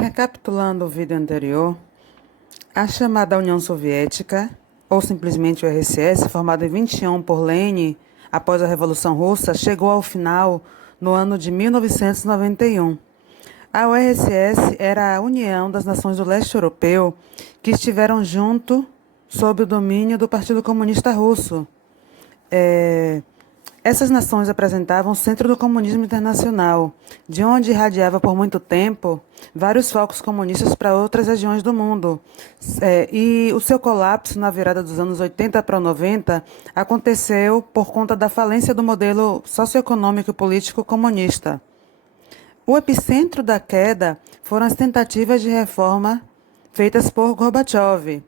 Recapitulando o vídeo anterior, a chamada União Soviética, ou simplesmente o RCS, formado em 21 por Lenin após a Revolução Russa, chegou ao final no ano de 1991. A URSS era a união das nações do leste europeu que estiveram junto sob o domínio do Partido Comunista Russo. Essas nações apresentavam o centro do comunismo internacional, de onde irradiava por muito tempo vários focos comunistas para outras regiões do mundo. E o seu colapso na virada dos anos 80 para 90 aconteceu por conta da falência do modelo socioeconômico e político comunista. O epicentro da queda foram as tentativas de reforma feitas por Gorbachev,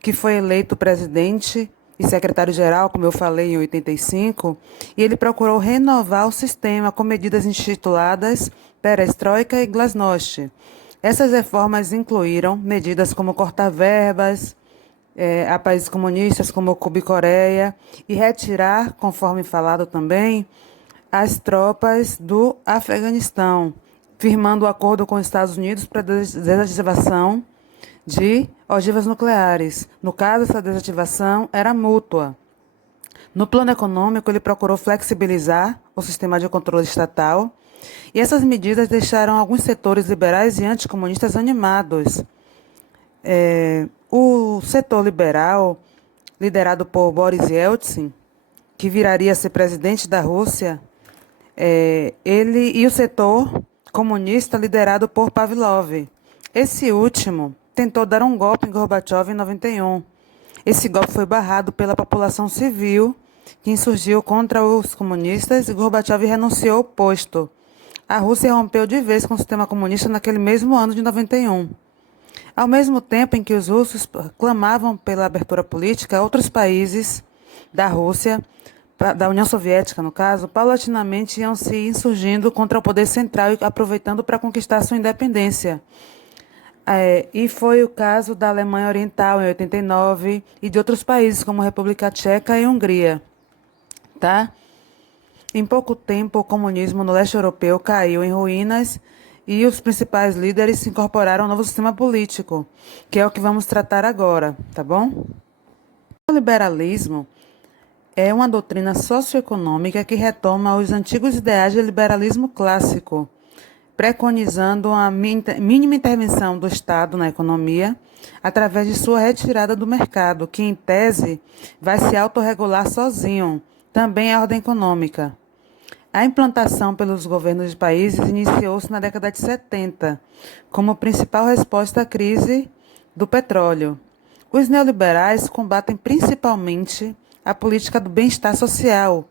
que foi eleito presidente e secretário-geral, como eu falei, em 85, e ele procurou renovar o sistema com medidas intituladas Perestroika e Glasnost. Essas reformas incluíram medidas como cortar verbas a países comunistas como Cuba e Coreia e retirar, conforme falado também, as tropas do Afeganistão, firmando o acordo com os Estados Unidos para a desativação de ogivas nucleares. No caso, essa desativação era mútua. No plano econômico, ele procurou flexibilizar o sistema de controle estatal e essas medidas deixaram alguns setores liberais e anticomunistas animados. O setor liberal, liderado por Boris Yeltsin, que viraria a ser presidente da Rússia, ele e o setor comunista, liderado por Pavlov. Esse último tentou dar um golpe em Gorbachev em 91. Esse golpe foi barrado pela população civil, que insurgiu contra os comunistas, e Gorbachev renunciou ao posto. A Rússia rompeu de vez com o sistema comunista naquele mesmo ano de 91. Ao mesmo tempo em que os russos clamavam pela abertura política, outros países da Rússia, da União Soviética, no caso, paulatinamente iam se insurgindo contra o poder central e aproveitando para conquistar sua independência. E foi o caso da Alemanha Oriental, em 89, e de outros países, como a República Tcheca e Hungria. Em pouco tempo, o comunismo no leste europeu caiu em ruínas e os principais líderes se incorporaram ao novo sistema político, que é o que vamos tratar agora, tá bom? O liberalismo é uma doutrina socioeconômica que retoma os antigos ideais de liberalismo clássico, preconizando a mínima intervenção do Estado na economia através de sua retirada do mercado, que, em tese, vai se autorregular sozinho, também a ordem econômica. A implantação pelos governos de países iniciou-se na década de 70, como principal resposta à crise do petróleo. Os neoliberais combatem principalmente a política do bem-estar social,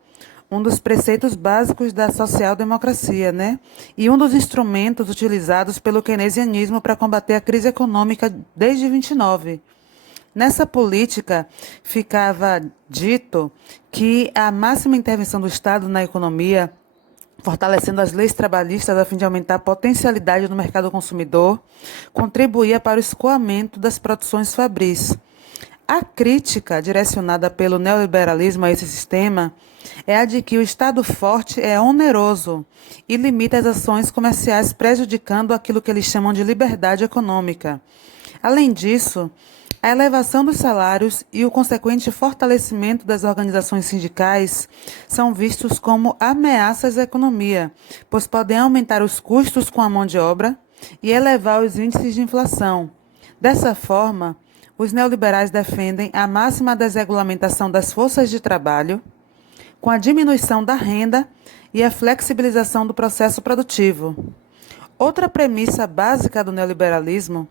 um dos preceitos básicos da social-democracia, E um dos instrumentos utilizados pelo keynesianismo para combater a crise econômica desde 29. Nessa política, ficava dito que a máxima intervenção do Estado na economia, fortalecendo as leis trabalhistas a fim de aumentar a potencialidade do mercado consumidor, contribuía para o escoamento das produções fabris. A crítica direcionada pelo neoliberalismo a esse sistema é a de que o Estado forte é oneroso e limita as ações comerciais, prejudicando aquilo que eles chamam de liberdade econômica. Além disso, a elevação dos salários e o consequente fortalecimento das organizações sindicais são vistos como ameaças à economia, pois podem aumentar os custos com a mão de obra e elevar os índices de inflação. Dessa forma, os neoliberais defendem a máxima desregulamentação das forças de trabalho, com a diminuição da renda e a flexibilização do processo produtivo. Outra premissa básica do neoliberalismo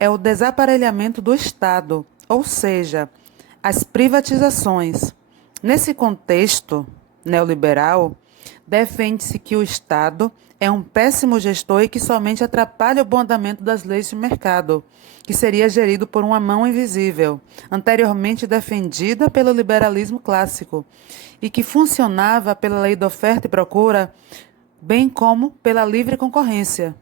é o desaparelhamento do Estado, ou seja, as privatizações. Nesse contexto neoliberal, defende-se que o Estado é um péssimo gestor e que somente atrapalha o bom andamento das leis de mercado, que seria gerido por uma mão invisível, anteriormente defendida pelo liberalismo clássico, e que funcionava pela lei da oferta e procura, bem como pela livre concorrência.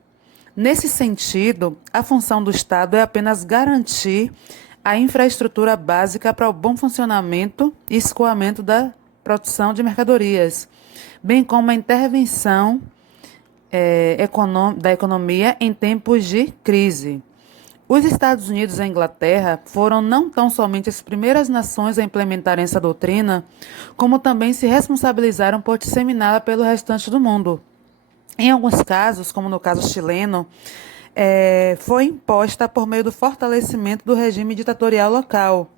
Nesse sentido, a função do Estado é apenas garantir a infraestrutura básica para o bom funcionamento e escoamento da produção de mercadorias, bem como a intervenção da economia em tempos de crise. Os Estados Unidos e a Inglaterra foram não tão somente as primeiras nações a implementarem essa doutrina, como também se responsabilizaram por disseminá-la pelo restante do mundo. Em alguns casos, como no caso chileno, foi imposta por meio do fortalecimento do regime ditatorial local.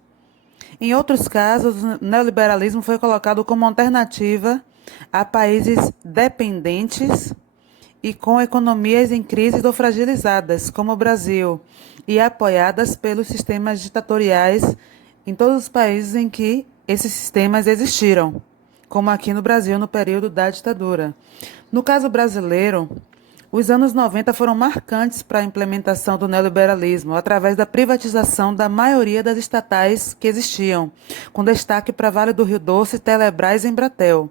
Em outros casos, o neoliberalismo foi colocado como alternativa a países dependentes e com economias em crise ou fragilizadas, como o Brasil, e apoiadas pelos sistemas ditatoriais em todos os países em que esses sistemas existiram, como aqui no Brasil no período da ditadura. No caso brasileiro, os anos 90 foram marcantes para a implementação do neoliberalismo, através da privatização da maioria das estatais que existiam, com destaque para Vale do Rio Doce, Telebrás e Embratel.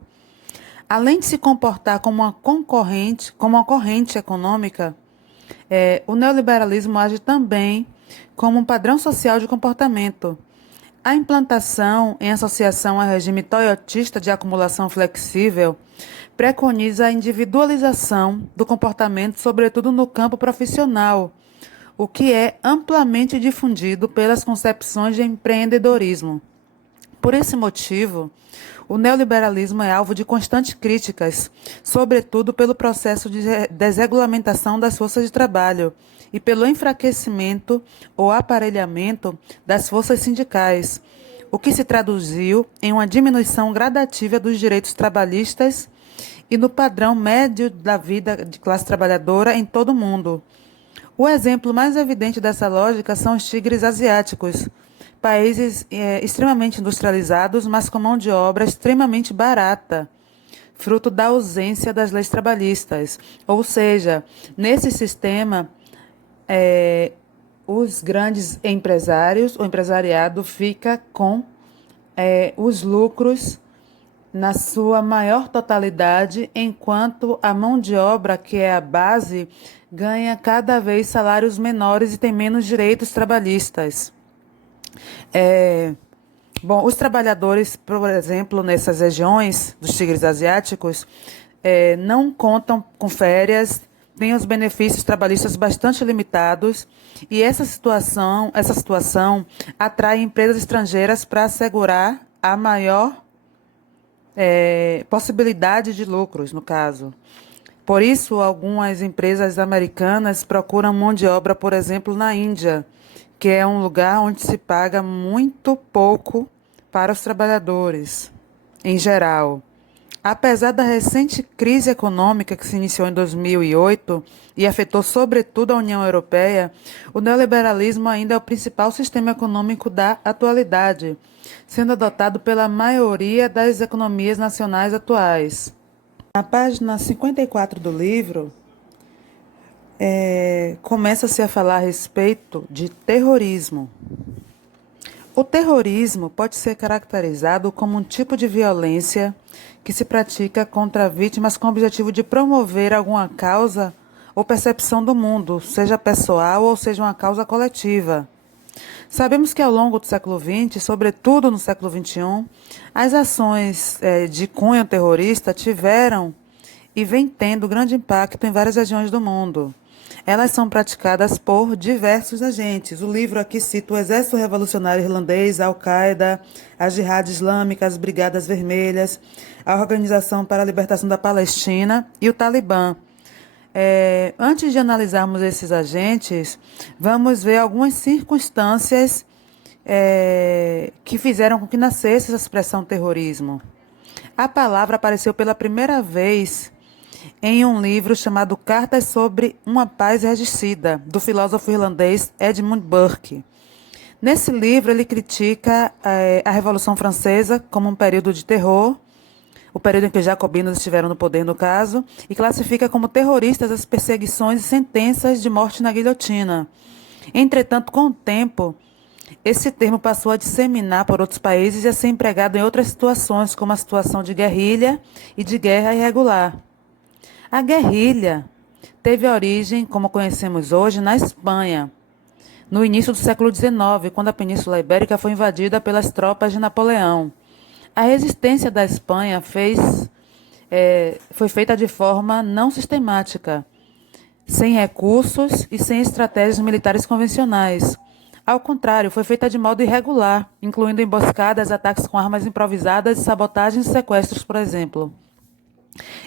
Além de se comportar como uma corrente econômica, o neoliberalismo age também como um padrão social de comportamento. A implantação, em associação ao regime toyotista de acumulação flexível, preconiza a individualização do comportamento, sobretudo no campo profissional, o que é amplamente difundido pelas concepções de empreendedorismo. Por esse motivo, o neoliberalismo é alvo de constantes críticas, sobretudo pelo processo de desregulamentação das forças de trabalho e pelo enfraquecimento ou aparelhamento das forças sindicais, o que se traduziu em uma diminuição gradativa dos direitos trabalhistas e no padrão médio da vida de classe trabalhadora em todo o mundo. O exemplo mais evidente dessa lógica são os tigres asiáticos, países extremamente industrializados, mas com mão de obra extremamente barata, fruto da ausência das leis trabalhistas. Ou seja, nesse sistema, os grandes empresários, o empresariado fica com os lucros na sua maior totalidade, enquanto a mão de obra, que é a base, ganha cada vez salários menores e tem menos direitos trabalhistas. Os trabalhadores, por exemplo, nessas regiões dos tigres asiáticos, não contam com férias, têm os benefícios trabalhistas bastante limitados, e essa situação atrai empresas estrangeiras para assegurar a maior possibilidade de lucros, no caso. Por isso, algumas empresas americanas procuram mão de obra, por exemplo, na Índia, que é um lugar onde se paga muito pouco para os trabalhadores, em geral. Apesar da recente crise econômica que se iniciou em 2008 e afetou sobretudo a União Europeia, o neoliberalismo ainda é o principal sistema econômico da atualidade, sendo adotado pela maioria das economias nacionais atuais. Na página 54 do livro, começa-se a falar a respeito de terrorismo. O terrorismo pode ser caracterizado como um tipo de violência que se pratica contra vítimas com o objetivo de promover alguma causa ou percepção do mundo, seja pessoal ou seja uma causa coletiva. Sabemos que ao longo do século XX, sobretudo no século XXI, as ações de cunho terrorista tiveram e vêm tendo grande impacto em várias regiões do mundo. Elas são praticadas por diversos agentes. O livro aqui cita o Exército Revolucionário Irlandês, a Al-Qaeda, a Jihad Islâmica, as Brigadas Vermelhas, a Organização para a Libertação da Palestina e o Talibã. Antes de analisarmos esses agentes, vamos ver algumas circunstâncias que fizeram com que nascesse essa expressão terrorismo. A palavra apareceu pela primeira vez em um livro chamado Cartas sobre uma Paz Regicida, do filósofo irlandês Edmund Burke. Nesse livro, ele critica a Revolução Francesa como um período de terror, o período em que os jacobinos estiveram no poder, no caso, e classifica como terroristas as perseguições e sentenças de morte na guilhotina. Entretanto, com o tempo, esse termo passou a disseminar por outros países e a ser empregado em outras situações, como a situação de guerrilha e de guerra irregular. A guerrilha teve origem, como conhecemos hoje, na Espanha, no início do século XIX, quando a Península Ibérica foi invadida pelas tropas de Napoleão. A resistência da Espanha fez foi feita de forma não sistemática, sem recursos e sem estratégias militares convencionais. Ao contrário, foi feita de modo irregular, incluindo emboscadas, ataques com armas improvisadas, sabotagens e sequestros, por exemplo.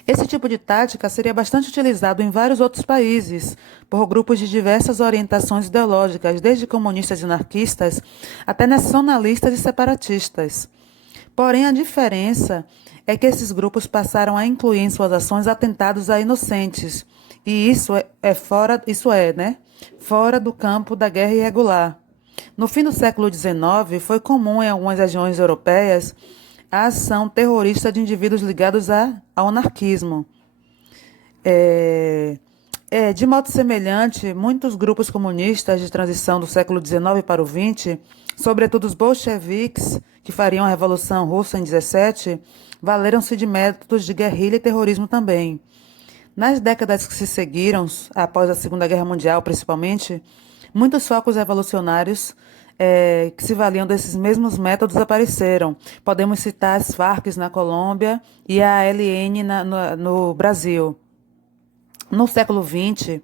Esse tipo de tática seria bastante utilizado em vários outros países, por grupos de diversas orientações ideológicas, desde comunistas e anarquistas até nacionalistas e separatistas. Porém, a diferença é que esses grupos passaram a incluir em suas ações atentados a inocentes, e fora do campo da guerra irregular. No fim do século XIX, foi comum em algumas regiões europeias a ação terrorista de indivíduos ligados ao anarquismo. É, de modo semelhante, muitos grupos comunistas de transição do século XIX para o XX, sobretudo os bolcheviques, que fariam a Revolução Russa em 17, valeram-se de métodos de guerrilha e terrorismo também. Nas décadas que se seguiram, após a Segunda Guerra Mundial principalmente, muitos focos revolucionários que se valiam desses mesmos métodos apareceram. Podemos citar as Farc na Colômbia e a ALN no Brasil. No século XX,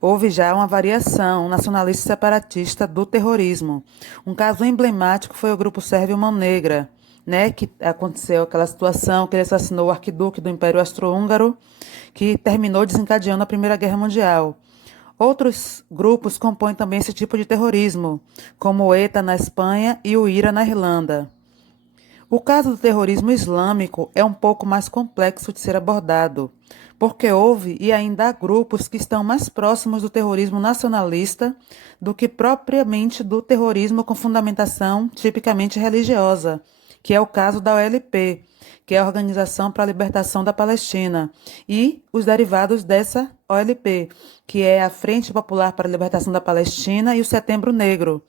houve já uma variação nacionalista e separatista do terrorismo. Um caso emblemático foi o grupo Sérvio Mão Negra, né, que aconteceu aquela situação que ele assassinou o arquiduque do Império Austro-Húngaro, que terminou desencadeando a Primeira Guerra Mundial. Outros grupos compõem também esse tipo de terrorismo, como o ETA na Espanha e o IRA na Irlanda. O caso do terrorismo islâmico é um pouco mais complexo de ser abordado, porque houve e ainda há grupos que estão mais próximos do terrorismo nacionalista do que propriamente do terrorismo com fundamentação tipicamente religiosa, que é o caso da OLP, que é a Organização para a Libertação da Palestina, e os derivados dessa OLP, que é a Frente Popular para a Libertação da Palestina e o Setembro Negro,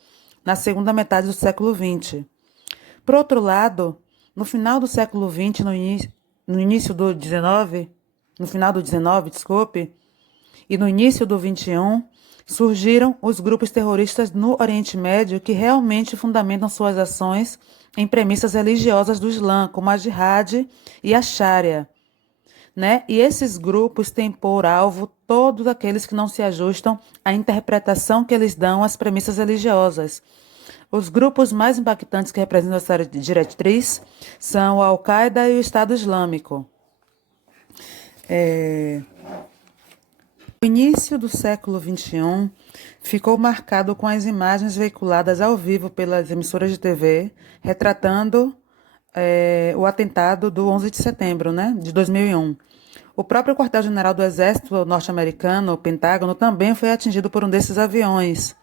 na segunda metade do século XX. Por outro lado, no final do século XX, no início do XIX, no final do XIX, desculpe, e no início do XXI, surgiram os grupos terroristas no Oriente Médio que realmente fundamentam suas ações em premissas religiosas do Islã, como a Jihad e a Sharia, né? E esses grupos têm por alvo todos aqueles que não se ajustam à interpretação que eles dão às premissas religiosas. Os grupos mais impactantes que representam essa diretriz são o Al-Qaeda e o Estado Islâmico. O início do século XXI ficou marcado com as imagens veiculadas ao vivo pelas emissoras de TV, retratando o atentado do 11 de setembro, né, de 2001. O próprio quartel-general do Exército norte-americano, o Pentágono, também foi atingido por um desses aviões,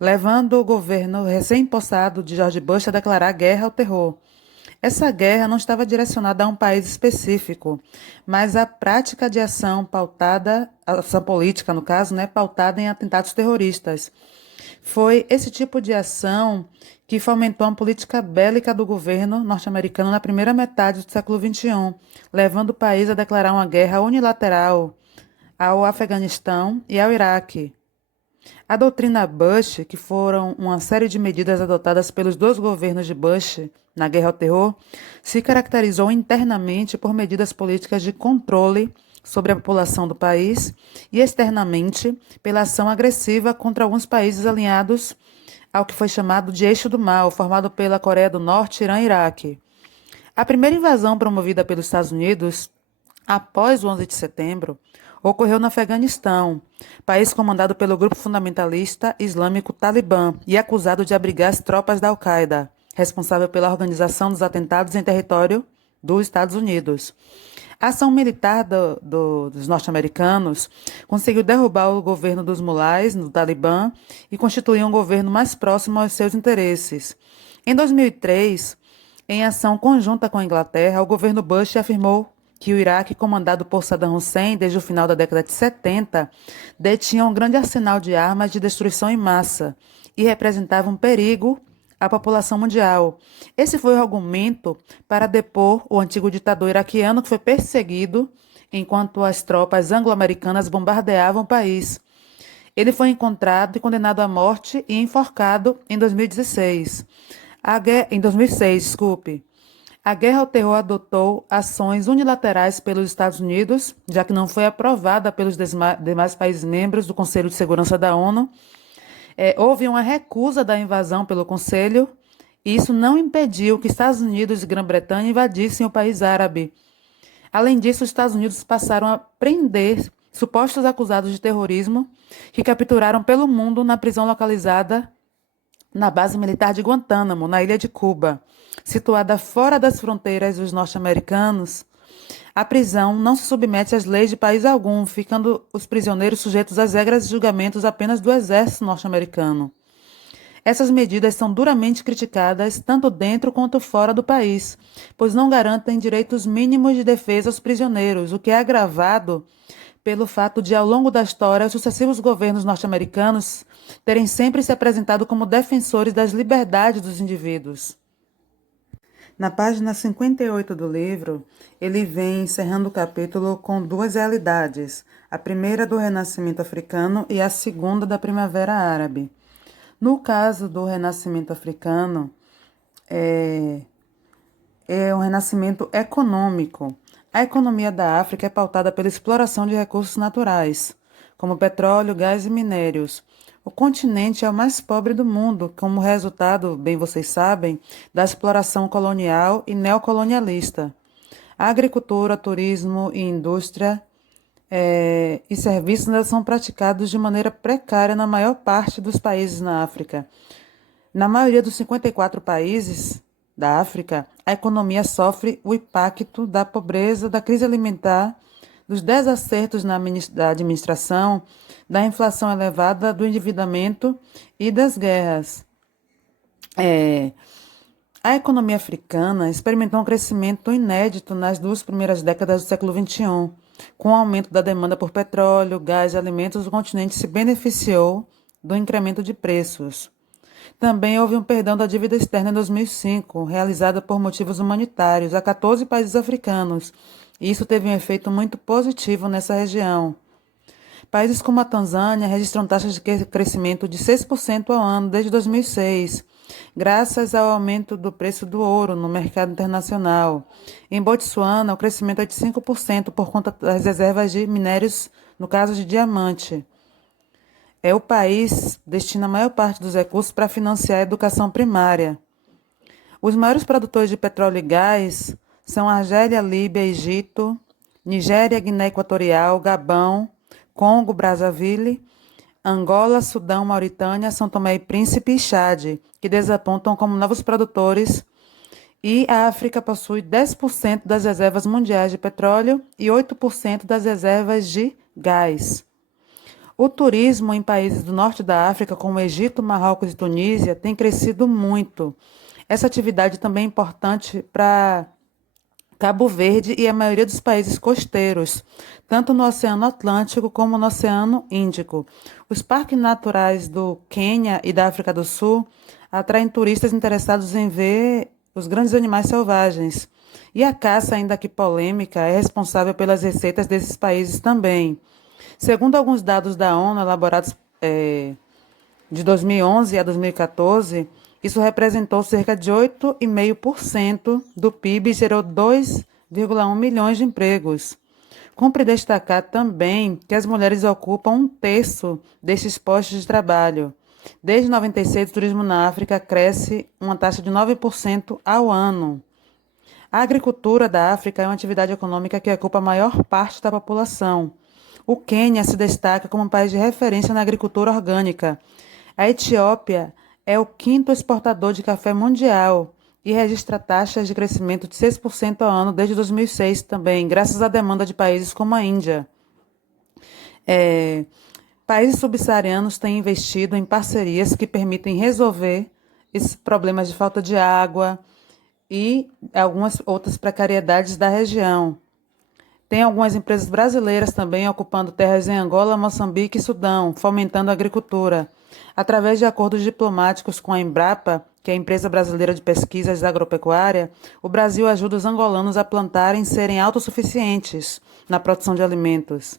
levando o governo recém-impossado de George Bush a declarar guerra ao terror. Essa guerra não estava direcionada a um país específico, mas à prática de ação pautada, ação política, no caso, né, pautada em atentados terroristas. Foi esse tipo de ação que fomentou a política bélica do governo norte-americano na primeira metade do século XXI, levando o país a declarar uma guerra unilateral ao Afeganistão e ao Iraque. A doutrina Bush, que foram uma série de medidas adotadas pelos dois governos de Bush na guerra ao terror, se caracterizou internamente por medidas políticas de controle sobre a população do país e externamente pela ação agressiva contra alguns países alinhados ao que foi chamado de Eixo do Mal, formado pela Coreia do Norte, Irã e Iraque. A primeira invasão promovida pelos Estados Unidos, após o 11 de setembro, ocorreu no Afeganistão, país comandado pelo grupo fundamentalista islâmico Talibã e acusado de abrigar as tropas da Al-Qaeda, responsável pela organização dos atentados em território dos Estados Unidos. A ação militar dos norte-americanos conseguiu derrubar o governo dos mulais, do Talibã, e constituir um governo mais próximo aos seus interesses. Em 2003, em ação conjunta com a Inglaterra, o governo Bush afirmou que o Iraque, comandado por Saddam Hussein desde o final da década de 70, detinha um grande arsenal de armas de destruição em massa e representava um perigo à população mundial. Esse foi o argumento para depor o antigo ditador iraquiano que foi perseguido enquanto as tropas anglo-americanas bombardeavam o país. Ele foi encontrado e condenado à morte e enforcado em 2016. Em 2006, desculpe. A guerra ao terror adotou ações unilaterais pelos Estados Unidos, já que não foi aprovada pelos demais países membros do Conselho de Segurança da ONU. Houve uma recusa da invasão pelo Conselho, e isso não impediu que Estados Unidos e Grã-Bretanha invadissem o país árabe. Além disso, os Estados Unidos passaram a prender supostos acusados de terrorismo que capturaram pelo mundo na prisão localizada na base militar de Guantánamo, na ilha de Cuba. Situada fora das fronteiras dos norte-americanos, a prisão não se submete às leis de país algum, ficando os prisioneiros sujeitos às regras e julgamentos apenas do exército norte-americano. Essas medidas são duramente criticadas tanto dentro quanto fora do país, pois não garantem direitos mínimos de defesa aos prisioneiros, o que é agravado pelo fato de, ao longo da história, os sucessivos governos norte-americanos terem sempre se apresentado como defensores das liberdades dos indivíduos. Na página 58 do livro, ele vem encerrando o capítulo com duas realidades, a primeira do renascimento africano e a segunda da primavera árabe. No caso do renascimento africano, é um renascimento econômico. A economia da África é pautada pela exploração de recursos naturais, como petróleo, gás e minérios. O continente é o mais pobre do mundo, como resultado, bem vocês sabem, da exploração colonial e neocolonialista. A agricultura, turismo e indústria e serviços ainda são praticados de maneira precária na maior parte dos países na África. Na maioria dos 54 países da África, a economia sofre o impacto da pobreza, da crise alimentar, dos desacertos da administração, da inflação elevada, do endividamento e das guerras. A economia africana experimentou um crescimento inédito nas duas primeiras décadas do século XXI. Com o aumento da demanda por petróleo, gás e alimentos, o continente se beneficiou do incremento de preços. Também houve um perdão da dívida externa em 2005, realizada por motivos humanitários, a 14 países africanos. E isso teve um efeito muito positivo nessa região. Países como a Tanzânia registram taxas de crescimento de 6% ao ano desde 2006, graças ao aumento do preço do ouro no mercado internacional. Em Botsuana, o crescimento é de 5% por conta das reservas de minérios, no caso de diamante. O país destina a maior parte dos recursos para financiar a educação primária. Os maiores produtores de petróleo e gás são Argélia, Líbia, Egito, Nigéria, Guiné Equatorial, Gabão, Congo, Brazzaville, Angola, Sudão, Mauritânia, São Tomé e Príncipe e Chade, que desapontam como novos produtores, e a África possui 10% das reservas mundiais de petróleo e 8% das reservas de gás. O turismo em países do norte da África, como Egito, Marrocos e Tunísia, tem crescido muito. Essa atividade também é importante para Cabo Verde e a maioria dos países costeiros, tanto no Oceano Atlântico como no Oceano Índico. Os parques naturais do Quênia e da África do Sul atraem turistas interessados em ver os grandes animais selvagens. E a caça, ainda que polêmica, é responsável pelas receitas desses países também. Segundo alguns dados da ONU, elaborados de 2011 a 2014, isso representou cerca de 8,5% do PIB e gerou 2,1 milhões de empregos. Cumpre destacar também que as mulheres ocupam um terço destes postos de trabalho. Desde 96, o turismo na África cresce uma taxa de 9% ao ano. A agricultura da África é uma atividade econômica que ocupa a maior parte da população. O Quênia se destaca como um país de referência na agricultura orgânica. A Etiópia é o quinto exportador de café mundial e registra taxas de crescimento de 6% ao ano desde 2006 também, graças à demanda de países como a Índia. Países subsaarianos têm investido em parcerias que permitem resolver esses problemas de falta de água e algumas outras precariedades da região. Tem algumas empresas brasileiras também ocupando terras em Angola, Moçambique e Sudão, fomentando a agricultura. Através de acordos diplomáticos com a Embrapa, que é a empresa brasileira de pesquisas agropecuária, o Brasil ajuda os angolanos a plantarem e serem autossuficientes na produção de alimentos.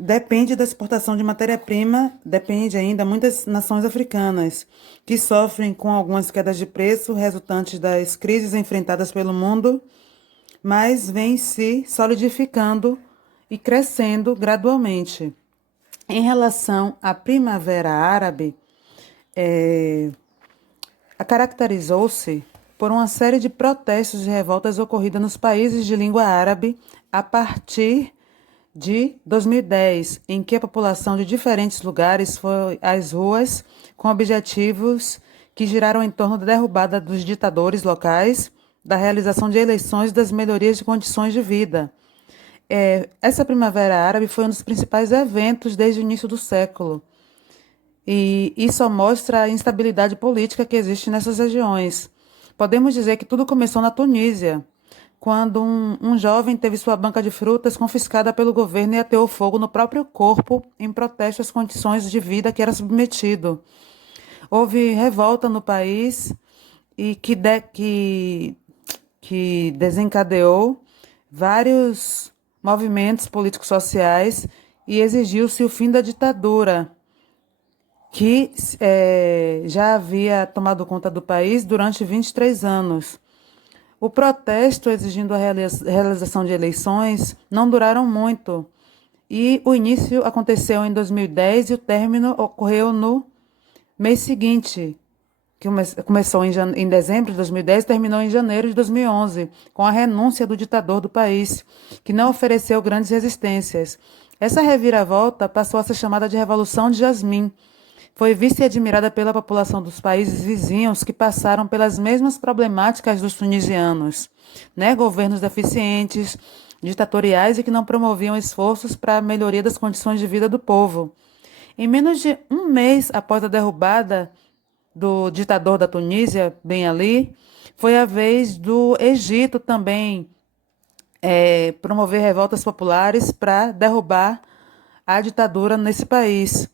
depende da exportação de matéria-prima, depende ainda muitas nações africanas, que sofrem com algumas quedas de preço resultantes das crises enfrentadas pelo mundo, mas vêm se solidificando e crescendo gradualmente. Em relação à Primavera Árabe, caracterizou-se por uma série de protestos e revoltas ocorridas nos países de língua árabe a partir de 2010, em que a população de diferentes lugares foi às ruas com objetivos que giraram em torno da derrubada dos ditadores locais, da realização de eleições e das melhorias de condições de vida. Essa Primavera Árabe foi um dos principais eventos desde o início do século. E isso mostra a instabilidade política que existe nessas regiões. Podemos dizer que tudo começou na Tunísia, quando um jovem teve sua banca de frutas confiscada pelo governo e ateou fogo no próprio corpo em protesto às condições de vida que era submetido. Houve revolta no país e que desencadeou vários movimentos políticos sociais e exigiu-se o fim da ditadura, que já havia tomado conta do país durante 23 anos. O protesto exigindo a realização de eleições não duraram muito, e o início aconteceu em 2010 e o término ocorreu no mês seguinte, que começou em dezembro de 2010 e terminou em janeiro de 2011, com a renúncia do ditador do país, que não ofereceu grandes resistências. Essa reviravolta passou a ser chamada de Revolução de Jasmim. Foi vista e admirada pela população dos países vizinhos que passaram pelas mesmas problemáticas dos tunisianos, né? Governos deficientes, ditatoriais e que não promoviam esforços para a melhoria das condições de vida do povo. Em menos de um mês após a derrubada do ditador da Tunísia, Ben Ali, foi a vez do Egito também promover revoltas populares para derrubar a ditadura nesse país,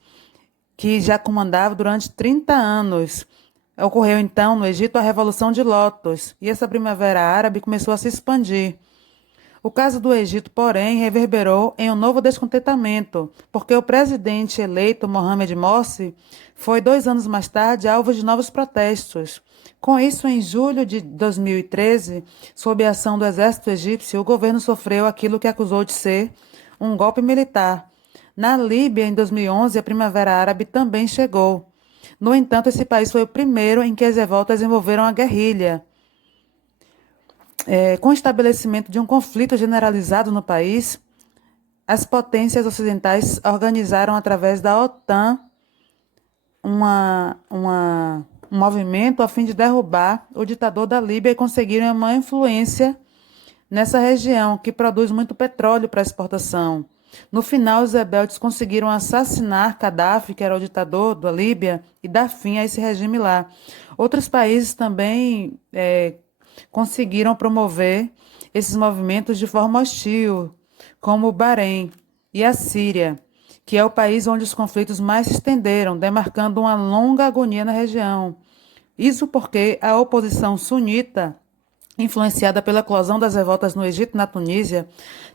que já comandava durante 30 anos. Ocorreu então no Egito a Revolução de Lótus e essa Primavera Árabe começou a se expandir. O caso do Egito, porém, reverberou em um novo descontentamento, porque o presidente eleito Mohamed Morsi foi 2 anos mais tarde alvo de novos protestos. Com isso, em julho de 2013, sob a ação do exército egípcio, o governo sofreu aquilo que acusou de ser um golpe militar. Na Líbia, em 2011, a Primavera Árabe também chegou. No entanto, esse país foi o primeiro em que as revoltas envolveram a guerrilha. Com o estabelecimento de um conflito generalizado no país, as potências ocidentais organizaram através da OTAN um movimento a fim de derrubar o ditador da Líbia e conseguiram uma influência nessa região que produz muito petróleo para exportação. No final, os rebeldes conseguiram assassinar Gaddafi, que era o ditador da Líbia, e dar fim a esse regime lá. Outros países também conseguiram promover esses movimentos de forma hostil, como o Bahrein e a Síria, que é o país onde os conflitos mais se estenderam, demarcando uma longa agonia na região. Isso porque a oposição sunita, influenciada pela eclosão das revoltas no Egito e na Tunísia,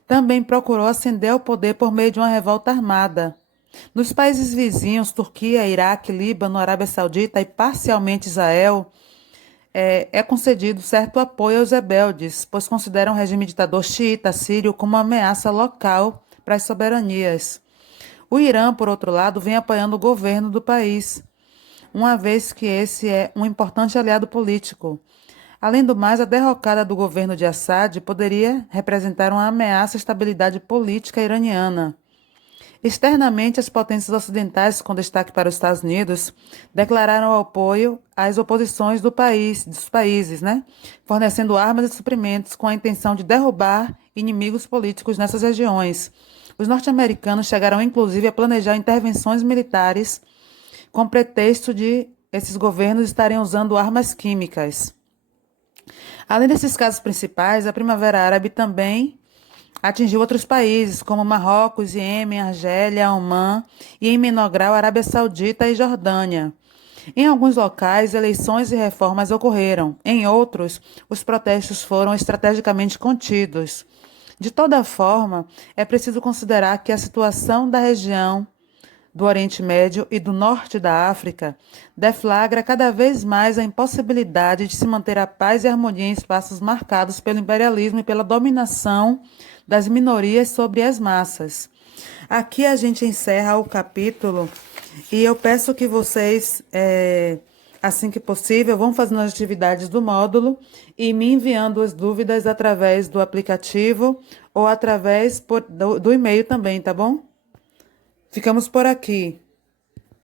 também procurou ascender ao poder por meio de uma revolta armada. Nos países vizinhos, Turquia, Iraque, Líbano, Arábia Saudita e parcialmente Israel, é concedido certo apoio aos rebeldes, pois consideram o regime ditador xiita sírio como uma ameaça local para as soberanias. O Irã, por outro lado, vem apoiando o governo do país, uma vez que esse é um importante aliado político. Além do mais, a derrocada do governo de Assad poderia representar uma ameaça à estabilidade política iraniana. Externamente, as potências ocidentais, com destaque para os Estados Unidos, declararam apoio às oposições dos países, fornecendo armas e suprimentos com a intenção de derrubar inimigos políticos nessas regiões. Os norte-americanos chegaram, inclusive, a planejar intervenções militares com pretexto de esses governos estarem usando armas químicas. Além desses casos principais, a Primavera Árabe também atingiu outros países, como Marrocos, Iêmen, Argélia, Omã e, em menor grau, Arábia Saudita e Jordânia. Em alguns locais, eleições e reformas ocorreram. Em outros, os protestos foram estrategicamente contidos. De toda forma, é preciso considerar que a situação da região do Oriente Médio e do norte da África deflagra cada vez mais a impossibilidade de se manter a paz e a harmonia em espaços marcados pelo imperialismo e pela dominação das minorias sobre as massas. Aqui a gente encerra o capítulo e eu peço que vocês, assim que possível, vão fazendo as atividades do módulo e me enviando as dúvidas através do aplicativo ou através do e-mail também, tá bom? Ficamos por aqui.